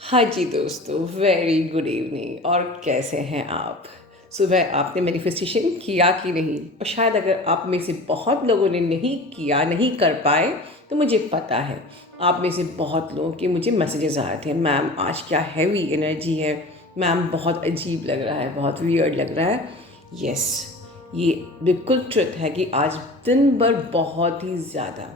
हाँ जी दोस्तों, very good evening. और कैसे हैं आप? सुबह आपने मैनिफेस्टेशन किया कि नहीं? और शायद अगर आप में से बहुत लोगों ने नहीं किया, नहीं कर पाए, तो मुझे पता है आप में से बहुत लोगों के मुझे मैसेजेस आए थे, मैम आज क्या हैवी एनर्जी है, मैम बहुत अजीब लग रहा है, बहुत वियर्ड लग रहा है। यस, ये बिल्कुल ट्रुथ है कि आज दिन भर बहुत ही ज़्यादा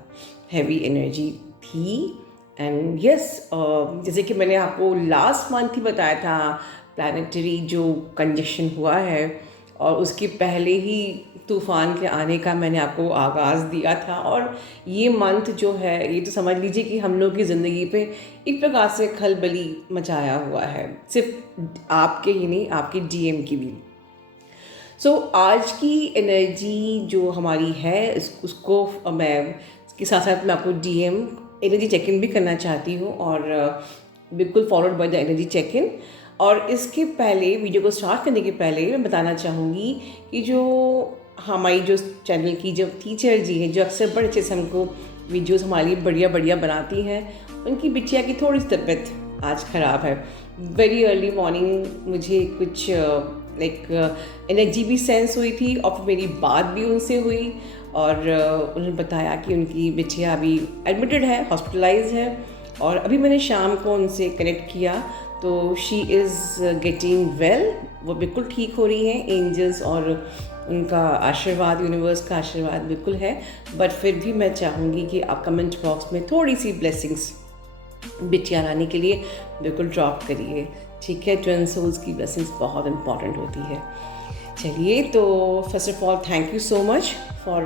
हैवी एनर्जी थी। एंड यस, जैसे कि मैंने आपको लास्ट मंथ ही बताया था, प्लानिटरी जो कंजक्शन हुआ है और उसके पहले ही तूफ़ान के आने का मैंने आपको आगाज़ दिया था। और ये मंथ जो है, ये तो समझ लीजिए कि हम लोग की ज़िंदगी पे एक प्रकार से खलबली मचाया हुआ है, सिर्फ आपके ही नहीं, आपके डीएम की भी। आज की एनर्जी जो हमारी है उसको मैं इसके साथ साथ मैं आपको डीएम एनर्जी चेक इन भी करना चाहती हूँ, और बिल्कुल followed by the energy check in. और इसके पहले, वीडियो को स्टार्ट करने के पहले मैं बताना चाहूँगी कि जो हमारी जो चैनल की जो टीचर जी हैं, जो अक्सर बड़े अच्छे से हमको वीडियोस हमारे लिए बढ़िया बढ़िया बनाती हैं, उनकी बिटिया की थोड़ी सी तबीयत आज ख़राब है। वेरी अर्ली मॉर्निंग मुझे कुछ लाइक एनर्जी भी सेंस हुई थी, और फिर मेरी बात भी उनसे हुई, और उन्होंने बताया कि उनकी बिटिया अभी एडमिटेड है, हॉस्पिटलाइज है। और अभी मैंने शाम को उनसे कनेक्ट किया तो शी इज़ गेटिंग वेल, वो बिल्कुल ठीक हो रही हैं। एंजल्स और उनका आशीर्वाद, यूनिवर्स का आशीर्वाद बिल्कुल है। बट फिर भी मैं चाहूँगी कि आप कमेंट बॉक्स में थोड़ी सी ब्लेसिंग्स बिटिया लाने के लिए बिल्कुल ड्रॉप करिए, ठीक है? ट्विन सोल्स की ब्लेसिंग्स बहुत इंपॉर्टेंट होती है। चलिए, तो first of all thank you so much for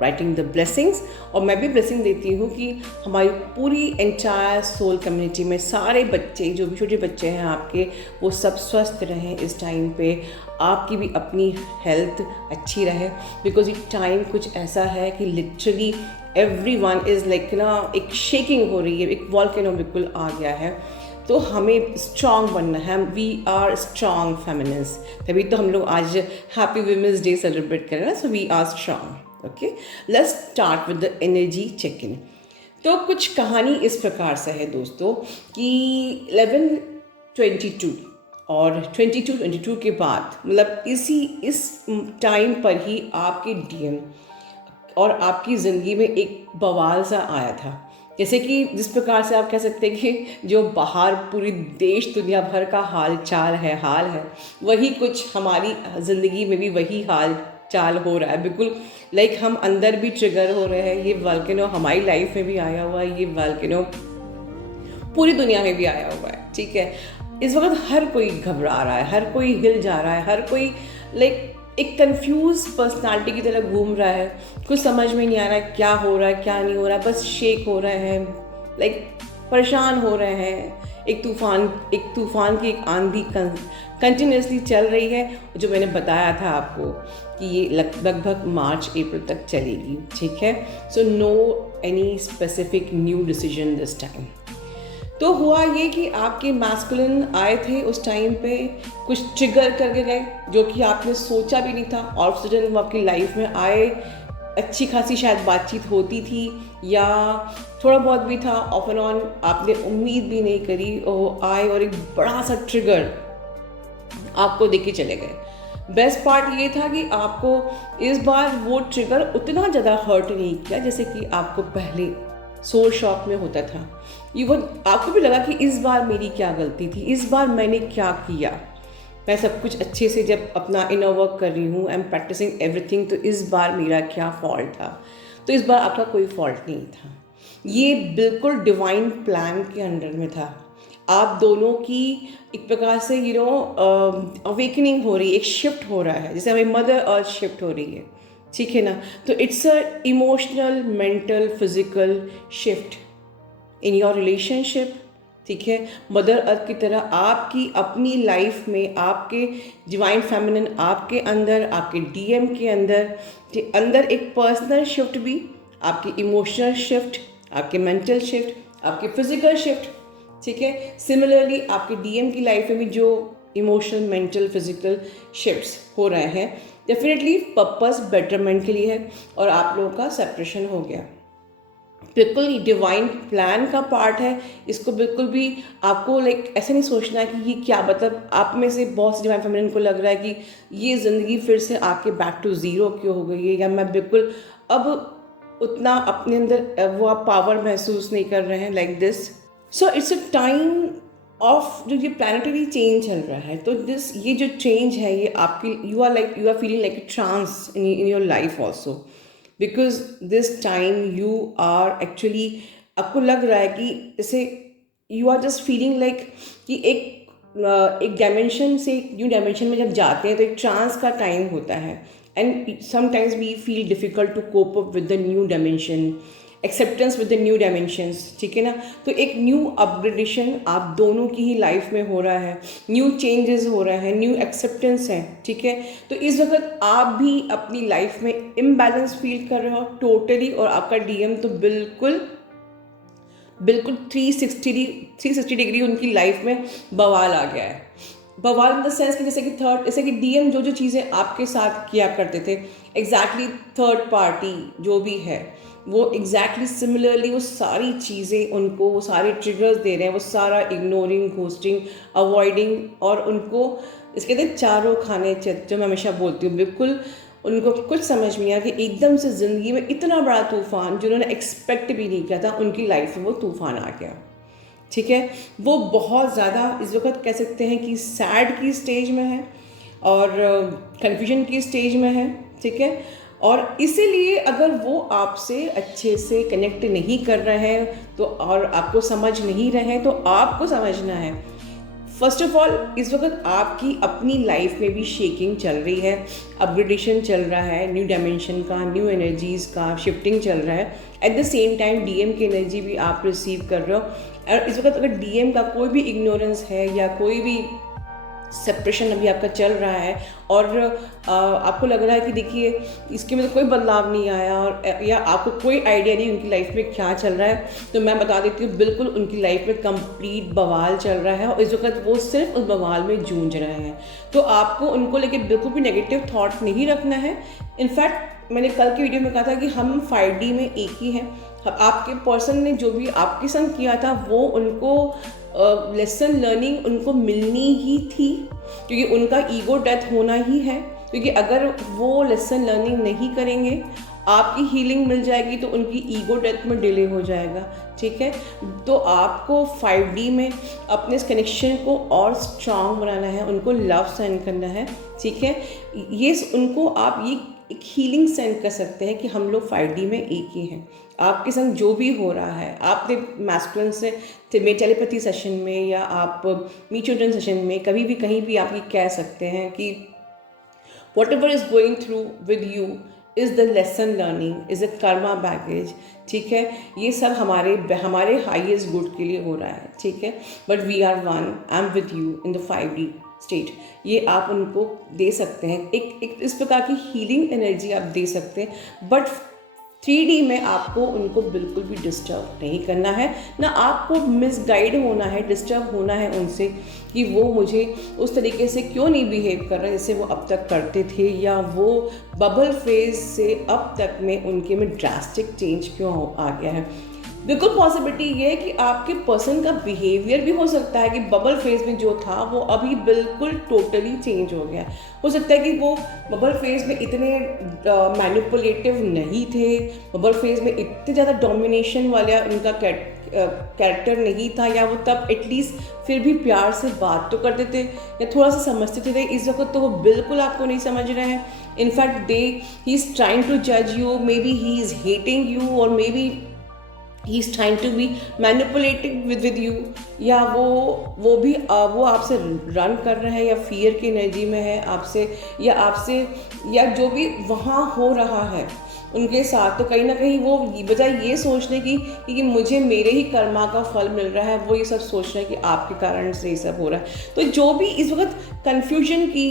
writing the blessings. और मैं भी ब्लेसिंग देती हूँ कि हमारी पूरी एंटायर सोल कम्युनिटी में सारे बच्चे, जो भी छोटे बच्चे हैं आपके, वो सब स्वस्थ रहें इस टाइम पे। आपकी भी अपनी हेल्थ अच्छी रहे, बिकॉज ये टाइम कुछ ऐसा है कि literally every one is like ना, एक शेकिंग हो रही है, एक वॉल्केनो बिल्कुल आ गया है। तो हमें स्ट्रांग बनना है, वी आर स्ट्रांग फेमिनिन्स, तभी तो हम लोग आज हैप्पी वुमेंस डे सेलिब्रेट कर रहे हैं। So we are strong. Okay, let's start with the energy check in. तो कुछ कहानी इस प्रकार से है दोस्तों कि 11:22 और 22:22 के बाद, मतलब इस टाइम पर ही आपके डीएम और आपकी ज़िंदगी में एक बवाल सा आया था। जैसे कि जिस प्रकार से आप कह सकते हैं कि जो बाहर पूरी देश दुनिया भर का हाल चाल है, हाल है, वही कुछ हमारी ज़िंदगी में भी वही हाल चाल हो रहा है। बिल्कुल लाइक हम अंदर भी ट्रिगर हो रहे हैं। ये वॉल्केनो हमारी लाइफ में भी आया हुआ है, ये वॉल्केनो पूरी दुनिया में भी आया हुआ है, ठीक है? इस वक्त हर कोई घबरा रहा है, हर कोई हिल जा रहा है, हर कोई लाइक एक कंफ्यूज पर्सनालिटी की तरह घूम रहा है। कुछ समझ में नहीं आ रहा है क्या हो रहा है, क्या नहीं हो रहा है, बस शेक हो रहे हैं, लाइक परेशान हो रहे हैं। एक तूफान की एक आंधी कंटिन्यूसली चल रही है, जो मैंने बताया था आपको कि ये लगभग मार्च अप्रैल तक चलेगी, ठीक है? So no any specific new decision this time. तो हुआ ये कि आपके मैस्कुलिन आए थे उस टाइम पे, कुछ ट्रिगर करके गए जो कि आपने सोचा भी नहीं था, और सडन वो आपकी लाइफ में आए। अच्छी खासी शायद बातचीत होती थी, या थोड़ा बहुत भी था, ऑफ एंड ऑन, आपने उम्मीद भी नहीं करी, और वो आए और एक बड़ा सा ट्रिगर आपको देके चले गए। बेस्ट पार्ट ये था कि आपको इस बार वो ट्रिगर उतना ज़्यादा हर्ट नहीं किया जैसे कि आपको पहले सोल शॉक में होता था। इवन आपको भी लगा कि इस बार मेरी क्या गलती थी, इस बार मैंने क्या किया। मैं सब कुछ अच्छे से जब अपना इनर वर्क कर रही हूँ, आई एम प्रैक्टिसिंग एवरीथिंग, तो इस बार मेरा क्या फॉल्ट था? तो इस बार आपका कोई फॉल्ट नहीं था, ये बिल्कुल डिवाइन प्लान के अंडर में था। आप दोनों की एक प्रकार से अवेकनिंग हो रही है, एक शिफ्ट हो रहा है, जैसे हमें मदर अर्थ शिफ्ट हो रही है, ठीक है ना? तो it's a emotional, mental, physical shift in your relationship, ठीक है? मदर अर्थ की तरह आपकी अपनी लाइफ में, आपके डिवाइन फेमिनिन आपके अंदर, आपके डीएम के अंदर एक पर्सनल शिफ्ट भी, आपकी इमोशनल शिफ्ट, आपके मेंटल शिफ्ट, आपकी फिजिकल शिफ्ट, ठीक है? सिमिलरली आपके डीएम की लाइफ में भी जो इमोशनल, मेंटल, फिजिकल शिफ्ट्स हो रहे हैं, डेफिनेटली पर्पस बेटरमेंट के लिए है, और आप लोगों का सेपरेशन हो गया। बिल्कुल डिवाइन प्लान का पार्ट है। इसको बिल्कुल भी आपको लाइक ऐसे नहीं सोचना है कि ये क्या, मतलब आप में से बहुत सी डिवाइन फेमिनिन को लग रहा है कि ये ज़िंदगी फिर से आके बैक टू ज़ीरो क्यों हो गई है, या मैं बिल्कुल अब उतना अपने अंदर वो आप पावर महसूस नहीं कर रहे हैं like this. So it's a time of जो ये प्लानिटरी चेंज चल रहा है, तो दिस ये जो चेंज है ये आपकी you are feeling like a trance in your life also, because this time you are actually, आपको लग रहा है कि जैसे you are just feeling like कि एक डायमेंशन से एक न्यू डायमेंशन में जब जाते हैं तो एक ट्रांस का टाइम होता है, and sometimes we feel difficult to cope up with the new dimension, acceptance with the new dimensions, ठीक है ना। तो एक न्यू अपग्रेडेशन आप दोनों की ही लाइफ में हो रहा है, न्यू चेंजेस हो रहा है, न्यू एक्सेप्टेंस है, ठीक है। तो इस वक्त आप भी अपनी लाइफ में इम्बैलेंस फील कर रहे हो टोटली, और आपका डीएम तो बिल्कुल बिल्कुल 360 डिग्री उनकी लाइफ में बवाल आ गया है। बवाल इन द सेंस कि जैसे कि डीएम जो जो चीज़ें आपके साथ किया करते थे, एग्जैक्टली थर्ड पार्टी जो भी है वो एग्जैक्टली सिमिलरली वो सारी चीज़ें उनको, वो सारे ट्रिगर्स दे रहे हैं, वो सारा इग्नोरिंग, घोस्टिंग, अवॉइडिंग, और उनको इसके कहते हैं चारों खाने चित, जो मैं हमेशा बोलती हूँ। बिल्कुल उनको कुछ समझ नहीं आया कि एकदम से ज़िंदगी में इतना बड़ा तूफ़ान जिन्होंने एक्सपेक्ट भी नहीं किया था उनकी लाइफ में वो तूफ़ान आ गया, ठीक है। वो बहुत ज़्यादा इस वक्त कह सकते हैं कि सैड की स्टेज में है और कन्फ्यूजन की स्टेज में है, ठीक है। और इसीलिए अगर वो आपसे अच्छे से कनेक्ट नहीं कर रहे हैं तो, और आपको समझ नहीं रहे हैं, तो आपको समझना है फर्स्ट ऑफ ऑल इस वक्त आपकी अपनी लाइफ में भी शेकिंग चल रही है, अपग्रेडेशन चल रहा है, न्यू डायमेंशन का, न्यू एनर्जीज़ का शिफ्टिंग चल रहा है। At the same time DM की एनर्जी भी आप रिसीव कर रहे हो, और इस वक्त अगर डीएम का कोई भी इग्नोरेंस है या कोई भी सेपरेशन अभी आपका चल रहा है, और आपको लग रहा है कि देखिए इसके में तो कोई बदलाव नहीं आया, और या आपको कोई आइडिया नहीं उनकी लाइफ में क्या चल रहा है, तो मैं बता देती हूँ बिल्कुल उनकी लाइफ में कंप्लीट बवाल चल रहा है, और इस वक्त वो सिर्फ उस बवाल में जूझ रहे हैं। तो आपको उनको लेके बिल्कुल भी नेगेटिव थॉट नहीं रखना है। इनफैक्ट मैंने कल की वीडियो में कहा था कि हम 5D में एक ही हैं। आपके पर्सन ने जो भी आपके संग किया था वो उनको लेसन लर्निंग उनको मिलनी ही थी, क्योंकि उनका ईगो डेथ होना ही है। क्योंकि अगर वो लेसन लर्निंग नहीं करेंगे, आपकी हीलिंग मिल जाएगी तो उनकी ईगो डेथ में डिले हो जाएगा, ठीक है। तो आपको 5D में अपने इस कनेक्शन को और स्ट्रांग बनाना है, उनको लव सेंड करना है, ठीक है। ये उनको आप ये एक हीलिंग सेंड कर सकते हैं कि हम लोग 5D में एक ही हैं। आपके संग जो भी हो रहा है, आपने मैस्कुलिन से टेलीपैथी सेशन में या आप मी चिल्ड्रन सेशन में कभी भी कहीं भी आप ये कह सकते हैं कि whatever is going through with you is the lesson learning, is a karma baggage, ठीक है। ये सब हमारे हाईएस्ट गुड के लिए हो रहा है, ठीक है। But we are one, I am with you in the 5D state, ये आप उनको दे सकते हैं। एक इस प्रकार की हीलिंग एनर्जी आप दे सकते हैं। बट 3D में आपको उनको बिल्कुल भी डिस्टर्ब नहीं करना है, ना आपको मिसगाइड होना है, डिस्टर्ब होना है उनसे कि वो मुझे उस तरीके से क्यों नहीं बिहेव कर रहे जैसे वो अब तक करते थे, या वो बबल फेज से अब तक में उनके में ड्रास्टिक चेंज क्यों आ गया है। बिल्कुल पॉसिबिलिटी ये है कि आपके पर्सन का बिहेवियर भी हो सकता है कि बबल फेज में जो था वो अभी बिल्कुल टोटली चेंज हो गया। हो सकता है कि वो बबल फेज में इतने मैनिपुलेटिव नहीं थे, बबल फेज में इतने ज़्यादा डोमिनेशन वाला उनका कैरेक्टर नहीं था, या वो तब एटलीस्ट फिर भी प्यार से बात तो करते थे या थोड़ा सा समझते थे। इस वक्त तो वो बिल्कुल आपको नहीं समझ रहे हैं। In fact he is trying to जज you, maybe he is hating you, और maybe he is trying to be manipulating with you, या वो आपसे रन कर रहे हैं, या फियर की एनर्जी में है आपसे, या जो भी वहाँ हो रहा है उनके साथ। तो कहीं ना कहीं वो बजाय ये सोचने की कि मुझे मेरे ही कर्मा का फल मिल रहा है, वो ये सब सोच रहे हैं कि आपके कारण से ये सब हो रहा है। तो जो भी इस वक्त कन्फ्यूजन की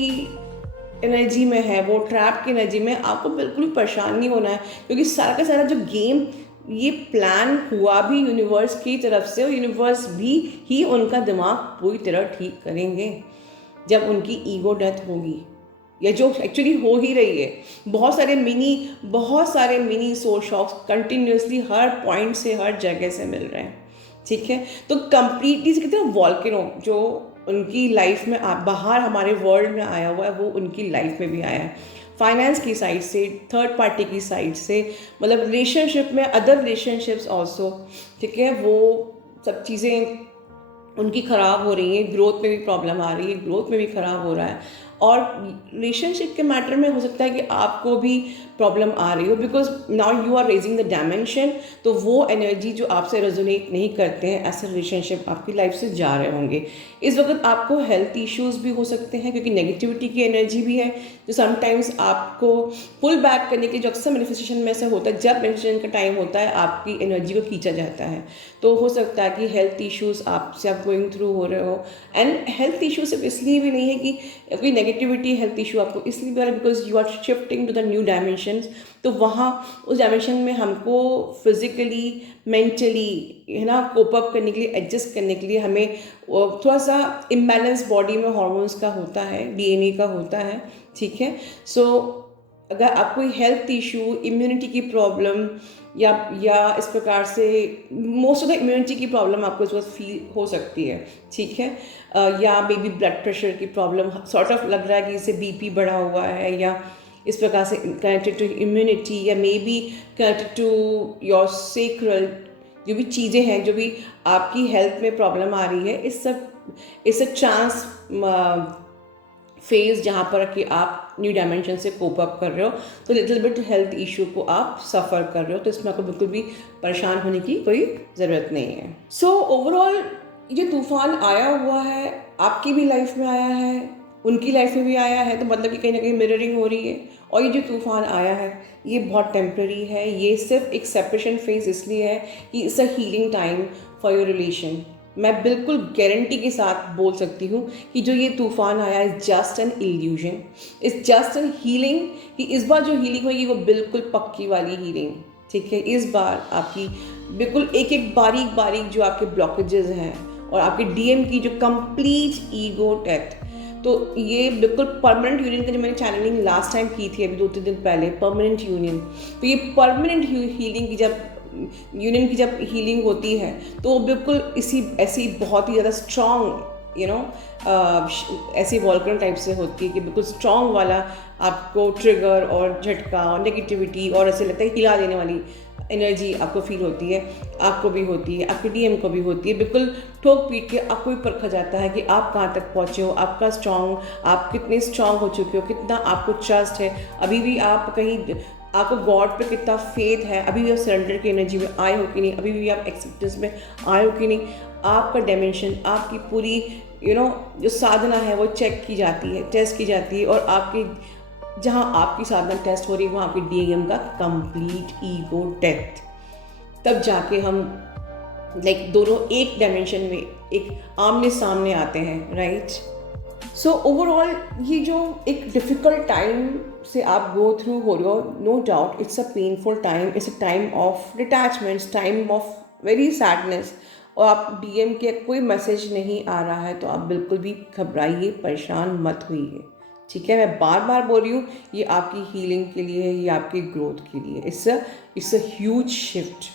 एनर्जी में है, वो ट्रैप की एनर्जी में, आपको बिल्कुल भी परेशान नहीं होना है, क्योंकि सारा का सारा जो गेम ये प्लान हुआ भी यूनिवर्स की तरफ से, और यूनिवर्स भी ही उनका दिमाग पूरी तरह ठीक करेंगे जब उनकी ईगो डेथ होगी। या जो एक्चुअली हो ही रही है। बहुत सारे मिनी सोल शॉक्स कंटिन्यूसली हर पॉइंट से, हर जगह से मिल रहे हैं, ठीक है। तो कंप्लीटली से कहते हैं वॉल्केनो जो उनकी लाइफ में बाहर हमारे वर्ल्ड में आया हुआ है, वो उनकी लाइफ में भी आया है। फाइनेंस की साइड से, थर्ड पार्टी की साइड से, मतलब रिलेशनशिप में, अदर रिलेशनशिप्स ऑल्सो, ठीक है, वो सब चीज़ें उनकी ख़राब हो रही हैं। ग्रोथ में भी प्रॉब्लम आ रही है, ग्रोथ में भी ख़राब हो रहा है। और रिलेशनशिप के मैटर में हो सकता है कि आपको भी प्रॉब्लम आ रही हो, because now you are raising the dimension. तो वो एनर्जी जो आपसे रेजोनेट नहीं करते हैं, ऐसे रिलेशनशिप आपकी लाइफ से जा रहे होंगे। इस वक्त आपको हेल्थ इश्यूज भी हो सकते हैं, क्योंकि नेगेटिविटी की एनर्जी भी है जो समटाइम्स आपको पुल बैक करने के, जो अक्सर मैनिफेस्टेशन में से होता है, जब मैनिफेस्टेशन का टाइम होता है आपकी एनर्जी को खींचा जाता है। तो हो सकता है कि हेल्थ इश्यूज आपसे आप गोइंग थ्रू हो रहे हो। एंड हेल्थ इशू सिर्फ इसलिए भी नहीं है कि कोई नेगेटिविटी, हेल्थ इशू आपको इसलिए भी आ रहा है because you are shifting to the new dimensions. तो वहाँ उस डायमेंशन में हमको फिजिकली, मेंटली, है ना, कोप अप करने के लिए, एडजस्ट करने के लिए हमें थोड़ा सा इम्बैलेंस बॉडी में हॉर्मोन्स का होता है, डीएनए का होता है, ठीक है। सो अगर आपको हेल्थ इशू, इम्यूनिटी की प्रॉब्लम या इस प्रकार से मोस्ट ऑफ द इम्यूनिटी की प्रॉब्लम आपको इस वक्त फील हो सकती है, ठीक है। या मे बी ब्लड प्रेशर की प्रॉब्लम सॉर्ट ऑफ लग रहा है कि इससे बीपी बढ़ा हुआ है, या इस प्रकार से कनेक्टेड टू इम्यूनिटी, या may be connected to your sacral, जो भी चीज़ें हैं, जो भी आपकी हेल्थ में प्रॉब्लम आ रही है, इस चांस फेज जहाँ पर कि आप न्यू डायमेंशन से कोप अप कर रहे हो, तो लिटिल बिट हेल्थ इशू को आप सफ़र कर रहे हो। तो इसमें आपको बिल्कुल भी परेशान होने की कोई ज़रूरत नहीं है। सो ओवरऑल ये तूफान आया हुआ है, आपकी भी लाइफ में आया है, उनकी लाइफ में भी आया है, तो मतलब कि कहीं ना कहीं मिररिंग हो रही है। और ये जो तूफान आया है ये बहुत टेम्प्रेरी है, ये सिर्फ एक सेपरेशन फेज इसलिए है कि it's a healing time for your relation. मैं बिल्कुल गारंटी के साथ बोल सकती हूँ कि जो ये तूफान आया is just an illusion, it's just an healing. कि इस बार जो हीलिंग होगी वो बिल्कुल पक्की वाली हीलिंग, ठीक है। इस बार आपकी बिल्कुल एक एक बारीक बारीक जो आपके ब्लॉकेजेस हैं और आपके डीएम की जो कंप्लीट ईगो डेथ, तो ये बिल्कुल परमानेंट यूनियन का जो मैंने चैनलिंग लास्ट टाइम की थी अभी 2-3 दिन पहले, परमानेंट यूनियन, तो ये परमानेंट हीलिंग की जब हीलिंग होती है तो वो बिल्कुल ऐसी बहुत ही ज़्यादा स्ट्रॉन्ग ऐसी वॉल्केनो टाइप से होती है कि बिल्कुल स्ट्रॉन्ग वाला आपको ट्रिगर और झटका और नेगेटिविटी और ऐसे लगता है हिला देने वाली एनर्जी आपको फील होती है, आपको भी होती है, आपके डीएम को भी होती है। बिल्कुल ठोक पीट के आपको भी परखा जाता है कि आप कहाँ तक पहुँचे हो, आप कितने स्ट्रांग हो चुके हो, कितना आपको ट्रस्ट है, अभी भी आप कहीं, आपको गॉड पे कितना फेथ है, अभी भी आप सरेंडर की एनर्जी में आए हो कि नहीं, अभी भी आप एक्सेप्टेंस में आए हो कि नहीं। आपका डायमेंशन, आपकी पूरी जो साधना है वो चेक की जाती है, टेस्ट की जाती है। और आपकी जहाँ आपकी साधना टेस्ट हो रही है वहाँ आपकी डीएम का कंप्लीट ईगो डेथ, तब जाके हम दोनों एक डायमेंशन में एक आमने सामने आते हैं, राइट। सो ओवरऑल ये जो एक डिफ़िकल्ट टाइम से आप गो थ्रू हो रहे हो, no doubt it's a painful time, it's a time of detachments, time of very sadness. और आप डीएम के कोई मैसेज नहीं आ रहा है तो आप बिल्कुल भी घबराइए, परेशान मत होइए, ठीक है। मैं बार बार बोल रही हूँ, ये आपकी हीलिंग के लिए है, ये आपकी ग्रोथ के लिए। It's a huge shift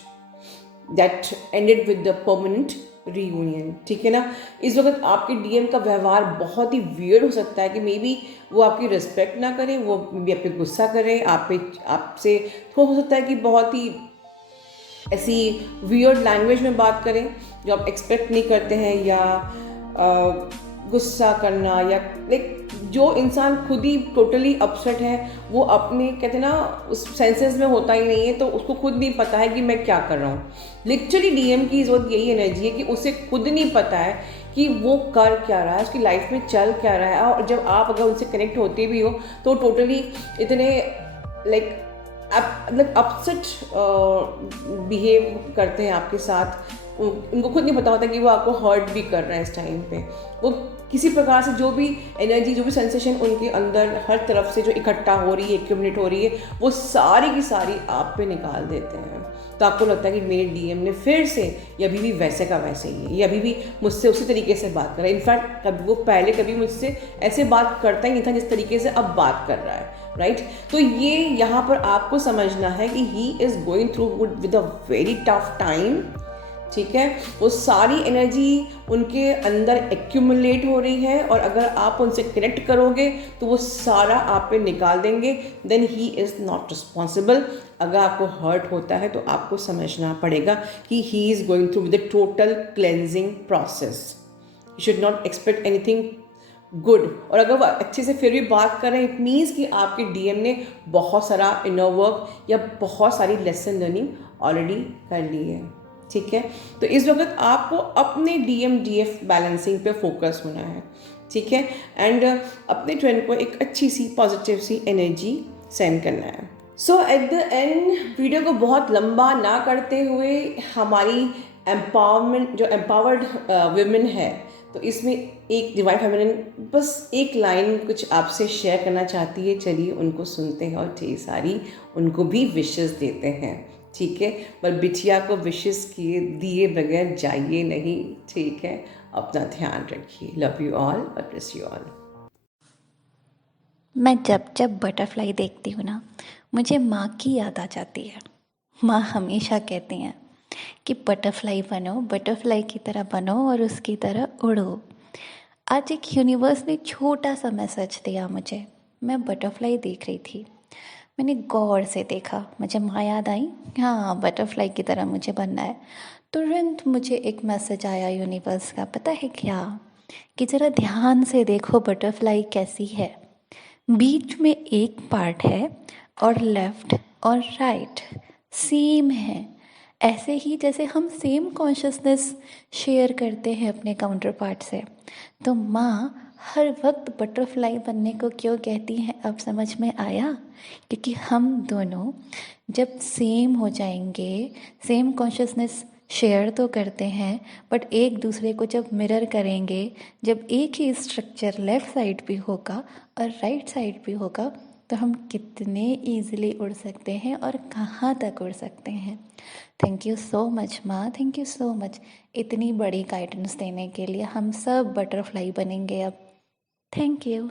that ended with the permanent reunion, ठीक है ना। इस वक्त आपके डीएम का व्यवहार बहुत ही वियर्ड हो सकता है कि मे बी वो आपकी रिस्पेक्ट ना करें, वो भी आप पे गुस्सा करें, आपसे तो हो सकता है कि बहुत ही ऐसी वियर्ड लैंग्वेज में बात करें जो आप एक्सपेक्ट नहीं करते हैं, या गुस्सा करना, या जो इंसान खुद ही टोटली अपसेट है वो अपने कहते हैं ना उस सेंसेस में होता ही नहीं है, तो उसको खुद नहीं पता है कि मैं क्या कर रहा हूँ। लिटरली डीएम की इस वक्त यही एनर्जी है कि उसे खुद नहीं पता है कि वो कर क्या रहा है, उसकी लाइफ में चल क्या रहा है। और जब आप अगर उनसे कनेक्ट होते भी हो तो टोटली इतने अपसेट बिहेव करते हैं आपके साथ, उनको खुद नहीं पता होता कि वो आपको हर्ट भी कर रहे हैं इस टाइम पे। वो किसी प्रकार से जो भी एनर्जी, जो भी सेंसेशन उनके अंदर हर तरफ से जो इकट्ठा हो रही है, एक्यूमुलेट हो रही है, वो सारी की सारी आप पे निकाल देते हैं। तो आपको लगता है कि मेरे डीएम ने फिर से, ये अभी भी वैसे का वैसे ही है, ये अभी भी मुझसे उसी तरीके से बात कर रहा है। इनफैक्ट कभी वो पहले कभी मुझसे ऐसे बात करता ही नहीं था जिस तरीके से अब बात कर रहा है, राइट। तो ये यहाँ पर आपको समझना है कि he is going through with a very tough time, ठीक है। वो सारी एनर्जी उनके अंदर एक्यूमुलेट हो रही है, और अगर आप उनसे कनेक्ट करोगे तो वो सारा आप पे निकाल देंगे। Then he is not responsible. अगर आपको हर्ट होता है तो आपको समझना पड़ेगा कि he is going through with the total cleansing process. You should not expect anything good. और अगर वो अच्छे से फिर भी बात कर रहे हैं, इट मीन्स कि आपके डीएम ने बहुत सारा इनर वर्क या बहुत सारी लेसन लर्निंग ऑलरेडी कर ली है, ठीक है। तो इस वक्त आपको अपने DMDF बैलेंसिंग पे फोकस होना है, ठीक है, एंड अपने ट्रेंड को एक अच्छी सी पॉजिटिव सी एनर्जी सेंड करना है। सो एट द एंड, वीडियो को बहुत लंबा ना करते हुए, हमारी एम्पावरमेंट, जो एम्पावर्ड वुमेन है, तो इसमें एक डिवाइन फेमिनिन बस एक लाइन कुछ आपसे शेयर करना चाहती है। चलिए उनको सुनते हैं और ढेर सारी उनको भी विशेस देते हैं, ठीक है। पर बिटिया को विशेस किए दिए बगैर जाइए नहीं, ठीक है। अपना ध्यान रखिए। लव यू ऑल और ब्लेस यू ऑल। मैं जब जब बटरफ्लाई देखती हूँ ना, मुझे माँ की याद आ जाती है। माँ हमेशा कहती हैं कि बटरफ्लाई बनो, बटरफ्लाई की तरह बनो और उसकी तरह उड़ो। आज एक यूनिवर्स ने छोटा सा मैसेज दिया मुझे। मैं बटरफ्लाई देख रही थी, मैंने गौर से देखा, मुझे माँ याद आई, हाँ बटरफ्लाई की तरह मुझे बनना है। तुरंत मुझे एक मैसेज आया यूनिवर्स का, पता है क्या, कि ज़रा ध्यान से देखो बटरफ्लाई कैसी है। बीच में एक पार्ट है और लेफ्ट और राइट सेम है। ऐसे ही जैसे हम सेम कॉन्शियसनेस शेयर करते हैं अपने काउंटर पार्ट से। तो माँ हर वक्त बटरफ्लाई बनने को क्यों कहती हैं, अब समझ में आया। क्योंकि हम दोनों जब सेम हो जाएंगे, सेम कॉन्शियसनेस शेयर तो करते हैं, बट एक दूसरे को जब मिरर करेंगे, जब एक ही स्ट्रक्चर लेफ़्ट साइड भी होगा और राइट साइड भी होगा, तो हम कितने ईजिली उड़ सकते हैं और कहाँ तक उड़ सकते हैं। थैंक यू सो मच माँ, थैंक यू सो मच इतनी बड़ी गाइडेंस देने के लिए। हम सब बटरफ्लाई बनेंगे अब। Thank you.